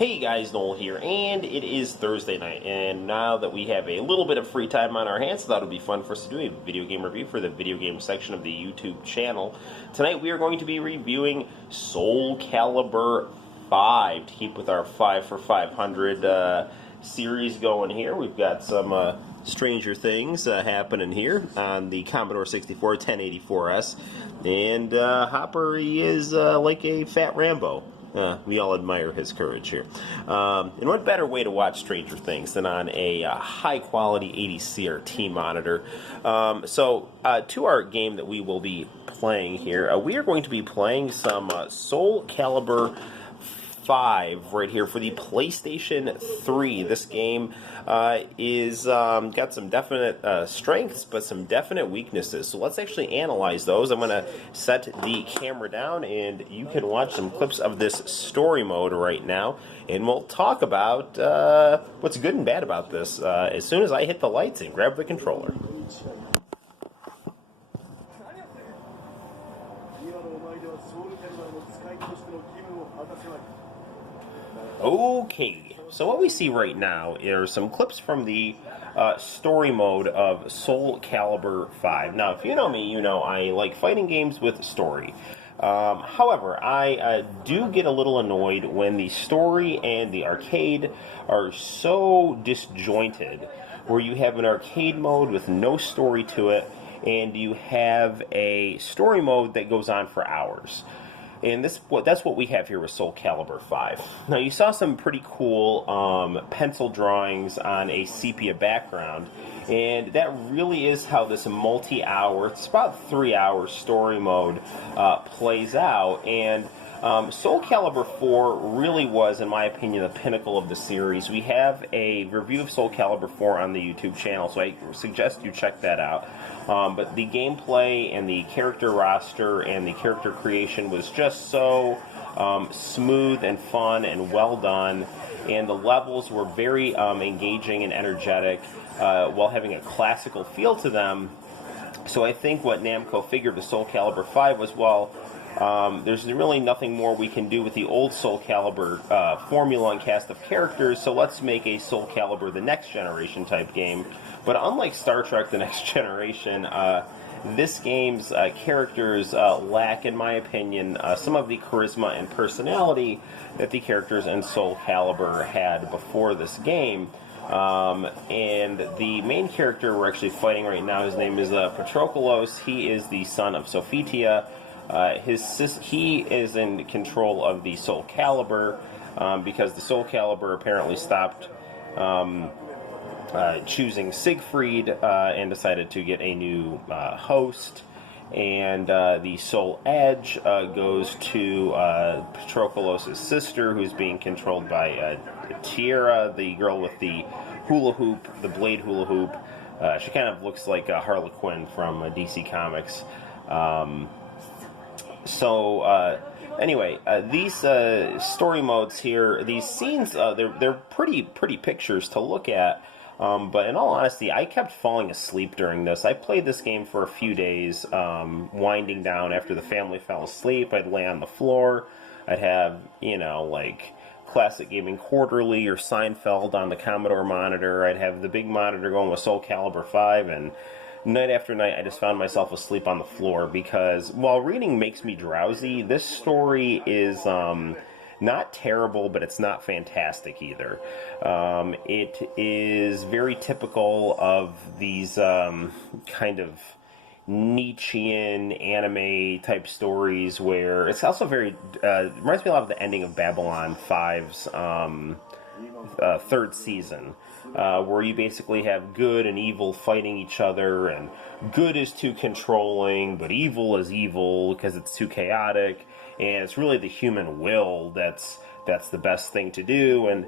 Hey guys, Noel here, and it is Thursday night, and now that we have a little bit of free time on our hands, I thought it would be fun for us to do a video game review for the video game section of the YouTube channel. Tonight we are going to be reviewing Soul Calibur 5 to keep with our 5 for 500 series going here. We've got some Stranger Things happening here on the Commodore 64 1084S, and Hopper, he is like a fat Rambo. We all admire his courage here. And what better way to watch Stranger Things than on a high-quality 80 CRT monitor? To our game that we will be playing here, we are going to be playing some Soul Calibur 5 right here for the PlayStation 3. This game is got some definite strengths, but some definite weaknesses. So let's actually analyze those. I'm going to set the camera down, and you can watch some clips of this story mode right now, and we'll talk about what's good and bad about this as soon as I hit the lights and grab the controller. Okay, so what we see right now are some clips from the story mode of Soul Calibur 5. Now, if you know me, you know I like fighting games with story. However, I do get a little annoyed when the story and the arcade are so disjointed, where you have an arcade mode with no story to it, and you have a story mode that goes on for hours. And that's what we have here with Soul Calibur 5. Now, you saw some pretty cool pencil drawings on a sepia background, and that really is how this multi-hour, it's about 3-hour story mode plays out. And Soul Calibur 4 really was, in my opinion, the pinnacle of the series. We have a review of Soul Calibur 4 on the YouTube channel, so I suggest you check that out. But the gameplay and the character roster and the character creation was just so smooth and fun and well done, and the levels were very engaging and energetic while having a classical feel to them. So I think what Namco figured with Soul Calibur 5 was, well, there's really nothing more we can do with the old Soul Calibur formula and cast of characters, so let's make a Soul Calibur the Next Generation type game. But unlike Star Trek The Next Generation, this game's characters lack, in my opinion, some of the charisma and personality that the characters in Soul Calibur had before this game. And the main character we're actually fighting right now, his name is Patroklos. He is the son of Sophitia. He is in control of the Soul Calibur because the Soul Calibur apparently stopped choosing Siegfried and decided to get a new host. And the Soul Edge goes to Patroklos' sister, who's being controlled by Tierra, the girl with the hula hoop, the blade hula hoop. She kind of looks like Harley Quinn from DC Comics. Anyway, these story modes here, these scenes, they're pretty pictures to look at. But in all honesty, I kept falling asleep during this. I played this game for a few days, winding down after the family fell asleep. I'd lay on the floor. I'd have, like Classic Gaming Quarterly or Seinfeld on the Commodore monitor. I'd have the big monitor going with Soul Calibur 5, and night after night, I just found myself asleep on the floor because while reading makes me drowsy, this story is not terrible, but it's not fantastic either. It is very typical of these kind of Nietzschean anime type stories where it's also very reminds me a lot of the ending of Babylon 5's third season, where you basically have good and evil fighting each other, and good is too controlling, but evil is evil because it's too chaotic, and it's really the human will that's the best thing to do. And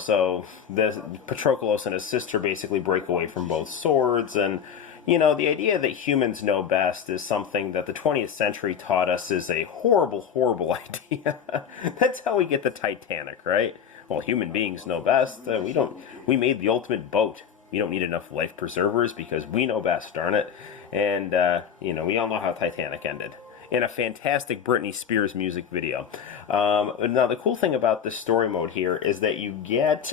so the Patroklos and his sister basically break away from both swords, and the idea that humans know best is something that the 20th century taught us is a horrible idea. That's how we get the Titanic, right? Well, human beings know best. We made the ultimate boat. We don't need enough life preservers because we know best, darn it. And, we all know how Titanic ended. in a fantastic Britney Spears music video. Now, the cool thing about this story mode here is that you get,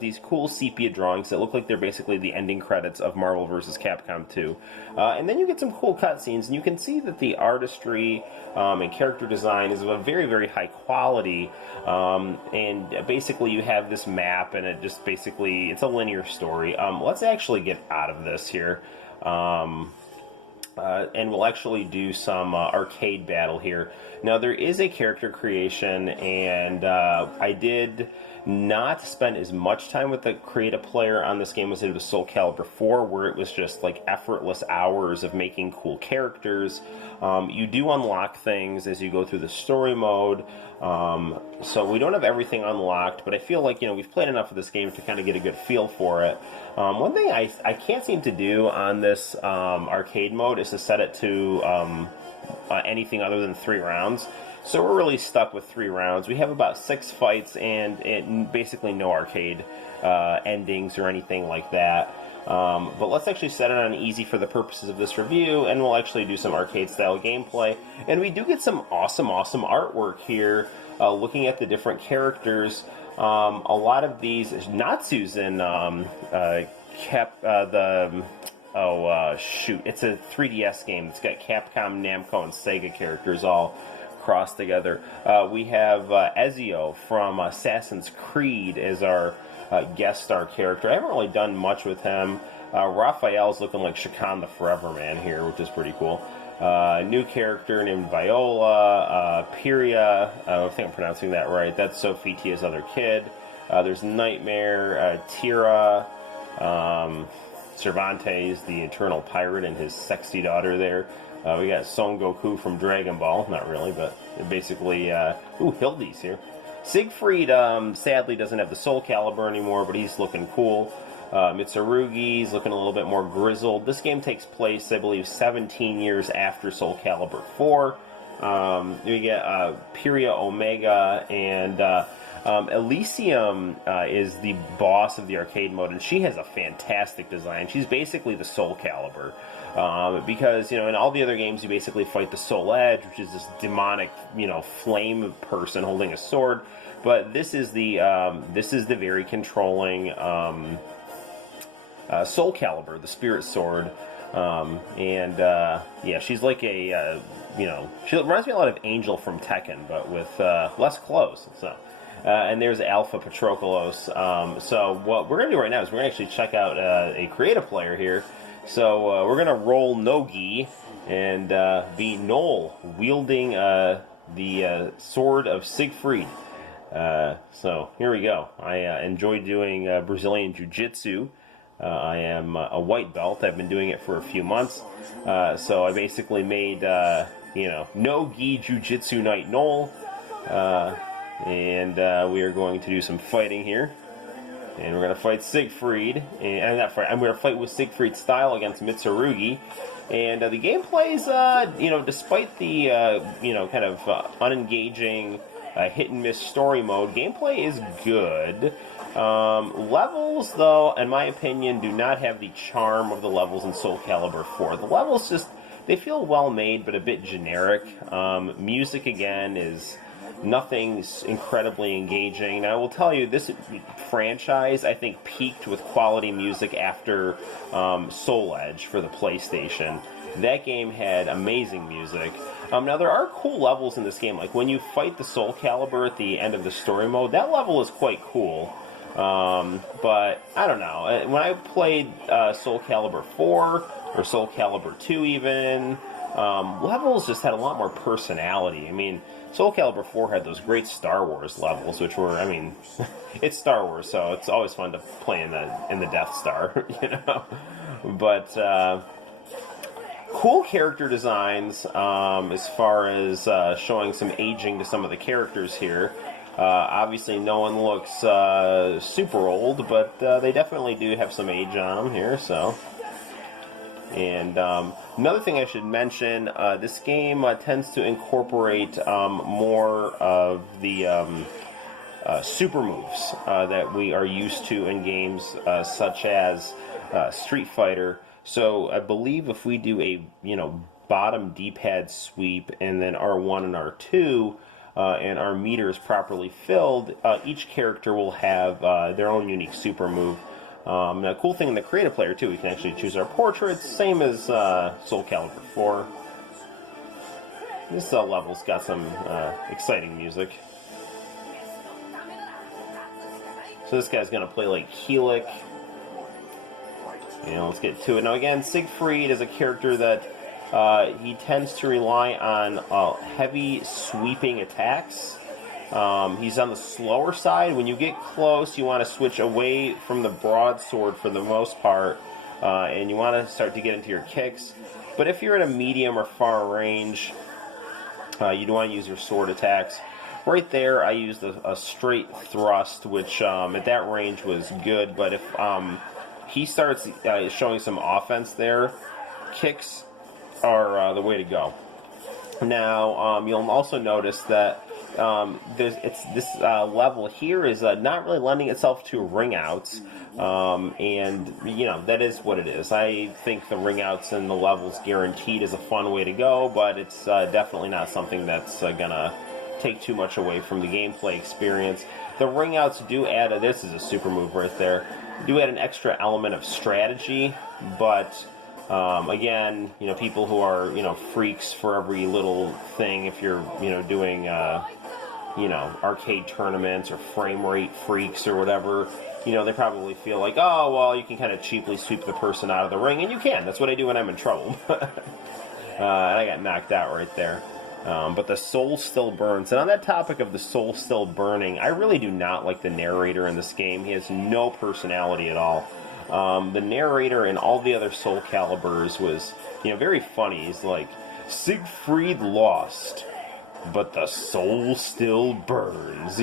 these cool sepia drawings that look like they're basically the ending credits of Marvel vs. Capcom 2. And then you get some cool cutscenes, and you can see that the artistry and character design is of a very, very high quality. And basically you have this map, and it just basically, it's a linear story. Let's actually get out of this here. And we'll actually do some arcade battle here. Now, there is a character creation, and I did not spend as much time with the create-a-player on this game as I did with Soul Calibur 4, where it was just like effortless hours of making cool characters. You do unlock things as you go through the story mode, so we don't have everything unlocked, but I feel like, we've played enough of this game to kind of get a good feel for it. One thing I can't seem to do on this arcade mode is to set it to anything other than 3 rounds. So we're really stuck with 3 rounds. We have about 6 fights and basically no arcade endings or anything like that. But let's actually set it on easy for the purposes of this review, and we'll actually do some arcade-style gameplay. And we do get some awesome artwork here, looking at the different characters. A lot of these, Natsu's in it's a 3DS game. It's got Capcom, Namco, and Sega characters all crossed together. We have Ezio from Assassin's Creed as our guest star character. I haven't really done much with him. Raphael's looking like Shakan the Forever Man here, which is pretty cool. New character named Viola, Pyria, I think I'm pronouncing that right. That's Sophitia's other kid. There's Nightmare, Tira, Cervantes, the Eternal Pirate, and his sexy daughter there. We got Son Goku from Dragon Ball. Not really, but basically, Hildy's here. Siegfried, sadly, doesn't have the Soul Calibur anymore, but he's looking cool. Mitsurugi's looking a little bit more grizzled. This game takes place, I believe, 17 years after Soul Calibur 4. We get Pyria Omega, and Elysium is the boss of the arcade mode, and she has a fantastic design. She's basically the Soul Calibur. Because, in all the other games, you basically fight the Soul Edge, which is this demonic, flame person holding a sword. But this is the very controlling Soul Calibur, the Spirit Sword. She's like a, she reminds me a lot of Angel from Tekken, but with less clothes. So, and there's Alpha Patroclus. So what we're going to do right now is we're going to actually check out a creative player here. So we're going to roll Nogi and be Noel wielding the sword of Siegfried. So here we go. I enjoy doing Brazilian Jiu-Jitsu. I am a white belt. I've been doing it for a few months. So I basically made, No-Gi Jiu-Jitsu Night Noel. And we are going to do some fighting here. And we're going to fight Siegfried. And I'm going to fight with Siegfried's style against Mitsurugi. And the gameplay is, despite the, kind of unengaging hit-and-miss story mode, gameplay is good. Levels, though, in my opinion, do not have the charm of the levels in Soul Calibur 4. The levels just, they feel well-made, but a bit generic. Music, again, is nothing incredibly engaging. Now, I will tell you, this franchise, I think, peaked with quality music after Soul Edge for the PlayStation. That game had amazing music. Now, there are cool levels in this game. Like, when you fight the Soul Calibur at the end of the story mode, that level is quite cool. But, I don't know. When I played Soul Calibur 4, or Soul Calibur 2 even, levels just had a lot more personality. I mean, Soul Calibur 4 had those great Star Wars levels, which were, it's Star Wars, so it's always fun to play in the Death Star, But, cool character designs, as far as showing some aging to some of the characters here. Obviously, no one looks super old, but they definitely do have some age on them here, so. And another thing I should mention, this game tends to incorporate more of the super moves that we are used to in games such as Street Fighter. So I believe if we do a, bottom D-pad sweep, and then R1 and R2, and our meter is properly filled, each character will have their own unique super move. Now, a cool thing in the creative player, too, we can actually choose our portraits, same as Soul Calibur 4. This level's got some exciting music. So this guy's going to play like Helik. Let's get to it. Now again, Siegfried is a character that he tends to rely on heavy sweeping attacks. He's on the slower side. When you get close, you want to switch away from the broadsword for the most part, and you want to start to get into your kicks. But if you're at a medium or far range, you do want to use your sword attacks. Right there, I used a straight thrust, which at that range was good, but if he starts showing some offense there, kicks are the way to go. Now, you'll also notice that this level here is not really lending itself to ring outs, and that is what it is. I think the ring outs and the levels guaranteed is a fun way to go, but it's definitely not something that's gonna take too much away from the gameplay experience. The ring outs do add this is a super move right there, do add an extra element of strategy, but again, people who are freaks for every little thing, if you're doing arcade tournaments or frame rate freaks or whatever, they probably feel like, oh well, you can kind of cheaply sweep the person out of the ring, and you can. That's what I do when I'm in trouble. And I got knocked out right there. But the soul still burns. And on that topic of the soul still burning, I really do not like the narrator in this game. He has no personality at all. The narrator in all the other Soul Caliburs was, very funny. He's like, Siegfried lost, but the soul still burns,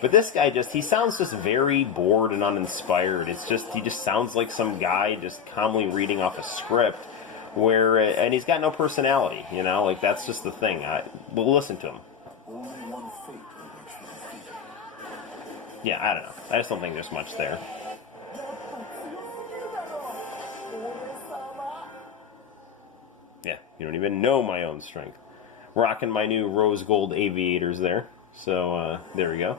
But this guy he sounds just very bored and uninspired. He just sounds like some guy just calmly reading off a script. And he's got no personality, that's just the thing. We'll listen to him. Yeah, I don't know. I just don't think there's much there. Yeah, you don't even know my own strength. Rocking my new rose gold aviators there. So, there we go.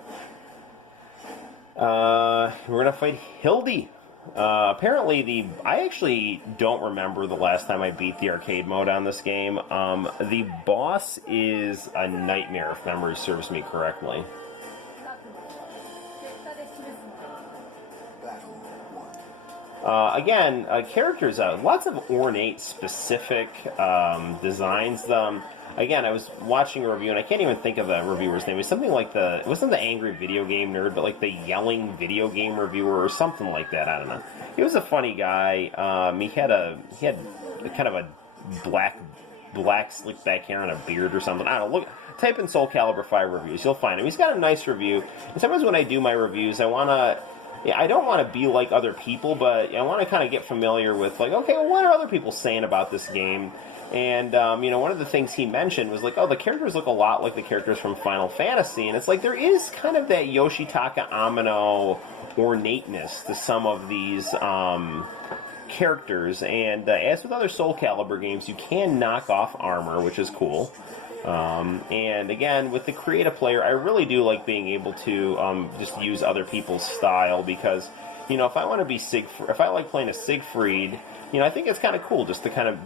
We're going to fight Hildy. Apparently I actually don't remember the last time I beat the arcade mode on this game. The boss is a nightmare if memory serves me correctly. Again, characters, lots of ornate, specific designs. Again, I was watching a review, and I can't even think of the reviewer's name. It was something like it wasn't the Angry Video Game Nerd, but like the Yelling Video Game Reviewer or something like that. I don't know. He was a funny guy. He had kind of a black slick back hair and a beard or something. I don't know. Type in Soul Calibur 5 reviews, you'll find him. He's got a nice review. And sometimes when I do my reviews, I don't want to be like other people, but I want to kind of get familiar with, like, okay, well, what are other people saying about this game? And, one of the things he mentioned was like, oh, the characters look a lot like the characters from Final Fantasy. And it's like, there is kind of that Yoshitaka Amano ornateness to some of these characters. And as with other Soul Calibur games, you can knock off armor, which is cool. And again, with the creative player, I really do like being able to just use other people's style, because, if I want to be if I like playing a Siegfried, I think it's kind of cool just to kind of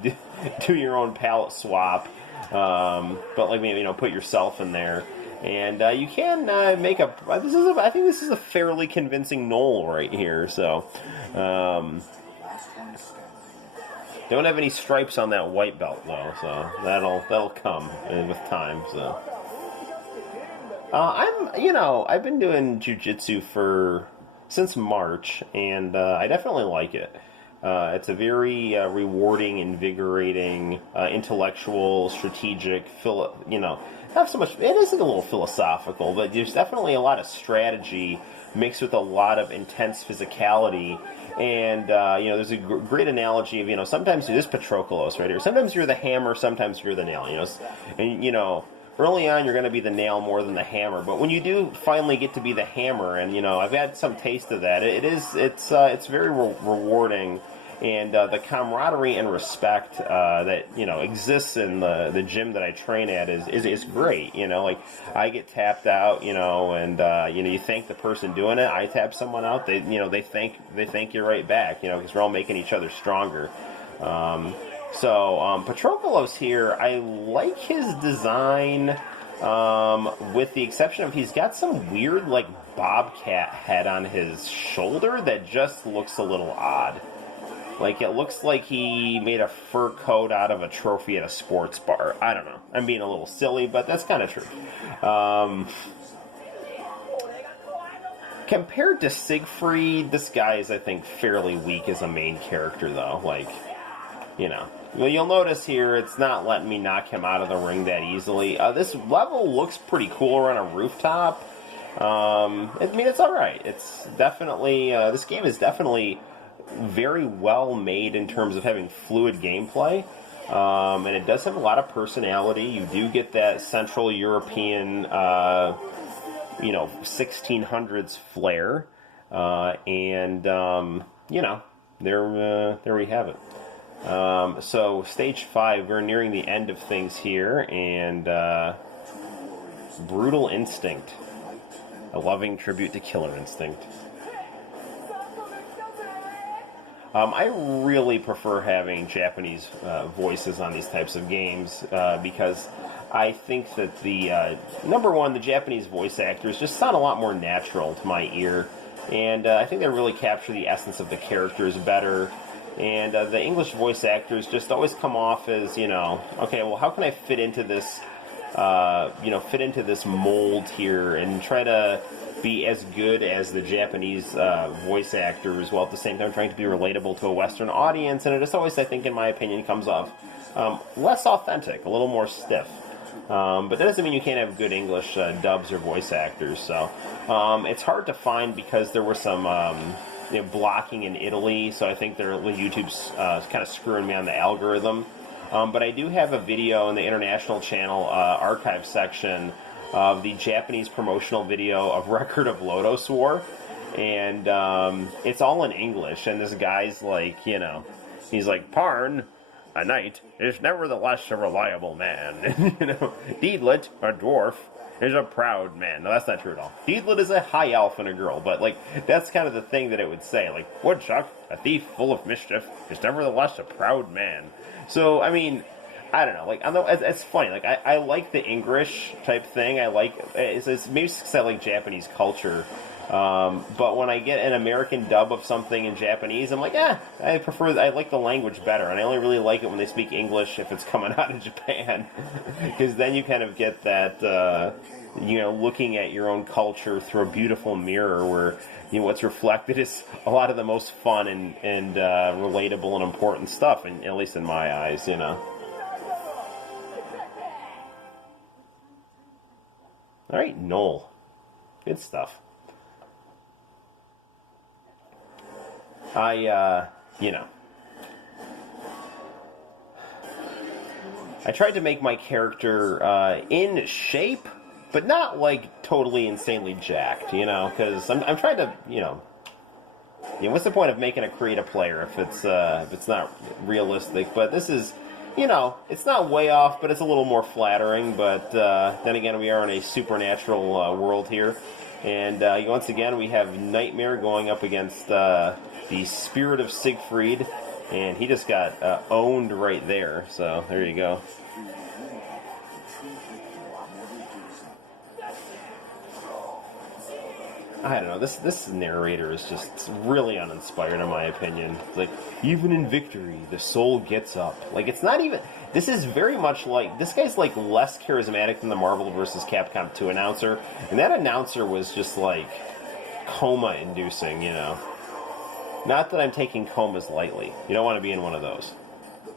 do your own palette swap, but like maybe put yourself in there, and you can make I think this is a fairly convincing Noel right here. So don't have any stripes on that white belt though, so that'll come with time. So I've been doing jiu-jitsu since March, and I definitely like it. It's a very rewarding, invigorating, intellectual, strategic, not so much, it is a little philosophical, but there's definitely a lot of strategy mixed with a lot of intense physicality. And, there's a great analogy of, sometimes it is Patroclus right here. Sometimes you're the hammer, sometimes you're the nail, and, early on you're going to be the nail more than the hammer, but when you do finally get to be the hammer, and I've had some taste of that, it's very rewarding, And the camaraderie and respect that exists in the gym that I train at is great. Like I get tapped out, and you thank the person doing it. I tap someone out. They thank you right back. Because we're all making each other stronger. So Patroklos here, I like his design. With the exception of he's got some weird like bobcat head on his shoulder that just looks a little odd. Like, it looks like he made a fur coat out of a trophy at a sports bar. I don't know. I'm being a little silly, but that's kind of true. Compared to Siegfried, this guy is, I think, fairly weak as a main character, though. Like, Well, you'll notice here, it's not letting me knock him out of the ring that easily. This level looks pretty cool on a rooftop. It's alright. It's definitely, this game is definitely very well made in terms of having fluid gameplay, and it does have a lot of personality. You do get that Central European, 1600s flair, and there we have it. So stage 5, we're nearing the end of things here, and Brutal Instinct, a loving tribute to Killer Instinct. I really prefer having Japanese voices on these types of games because I think that number one, the Japanese voice actors just sound a lot more natural to my ear, and I think they really capture the essence of the characters better. And the English voice actors just always come off as, okay, well, how can I fit into this, mold here and try to be as good as the Japanese voice actors, while at the same time trying to be relatable to a Western audience. And it just always, I think, in my opinion, comes off less authentic, a little more stiff. But that doesn't mean you can't have good English dubs or voice actors. So it's hard to find because there were some blocking in Italy. So I think YouTube's kind of screwing me on the algorithm. But I do have a video in the international channel archive section of the Japanese promotional video of Record of Lodoss War, and it's all in English, and this guy's like, he's like, Parn, a knight, is nevertheless a reliable man. Deedlit, a dwarf, is a proud man. No, that's not true at all. Deedlit is a high elf and a girl, but, that's kind of the thing that it would say. Like, Woodchuck, a thief full of mischief, is nevertheless a proud man. So, I don't know. It's funny. I like the English type thing. I like it's maybe because I like Japanese culture. But when I get an American dub of something in Japanese, I'm like, I like the language better, and I only really like it when they speak English if it's coming out of Japan, because then you kind of get that, looking at your own culture through a beautiful mirror where what's reflected is a lot of the most fun and relatable and important stuff, and at least in my eyes, All right, Noel. Good stuff. I tried to make my character in shape, but not totally insanely jacked, because I'm trying to, what's the point of making a creative player if it's not realistic? But this is, it's not way off, but it's a little more flattering. But then again, we are in a supernatural world here. And once again, we have Nightmare going up against the Spirit of Siegfried. And he just got owned right there. So there you go. I don't know, this narrator is just really uninspired in my opinion. It's like, even in victory, the soul gets up. It's not even, this is very much this guy's less charismatic than the Marvel vs. Capcom 2 announcer, and that announcer was just coma-inducing, Not that I'm taking comas lightly. You don't want to be in one of those.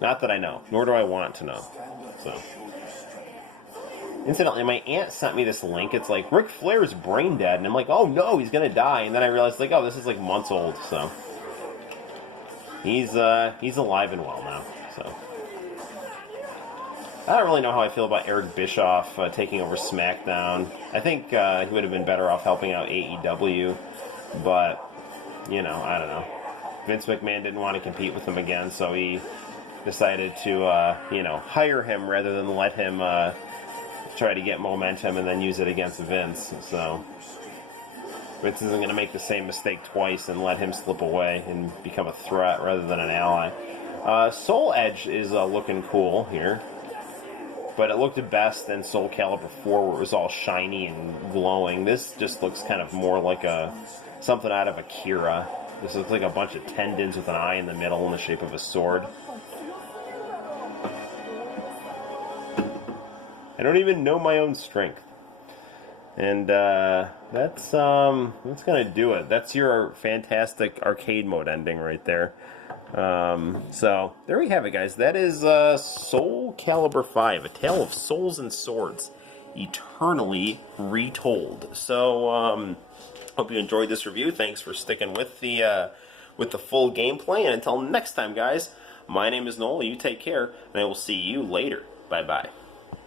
Not that I know, nor do I want to know, so... Incidentally, my aunt sent me this link. It's like, Ric Flair's brain dead. And I'm like, oh no, he's going to die. And then I realized, oh, this is months old. So, he's alive and well now. So, I don't really know how I feel about Eric Bischoff taking over SmackDown. I think he would have been better off helping out AEW. But, I don't know. Vince McMahon didn't want to compete with him again, so he decided to, hire him rather than let him try to get momentum and then use it against Vince. So Vince isn't going to make the same mistake twice and let him slip away and become a threat rather than an ally. Soul Edge is looking cool here, but it looked best in Soul Calibur 4 where it was all shiny and glowing. This just looks kind of more like something out of Akira. This looks like a bunch of tendons with an eye in the middle in the shape of a sword. I don't even know my own strength. And that's gonna do it. That's your fantastic arcade mode ending right there. So there we have it, guys. That is Soul Calibur 5, A Tale of Souls and Swords, eternally retold. So hope you enjoyed this review. Thanks for sticking with the full gameplay. And until next time, guys, my name is Noel. You take care, and I will see you later. Bye bye.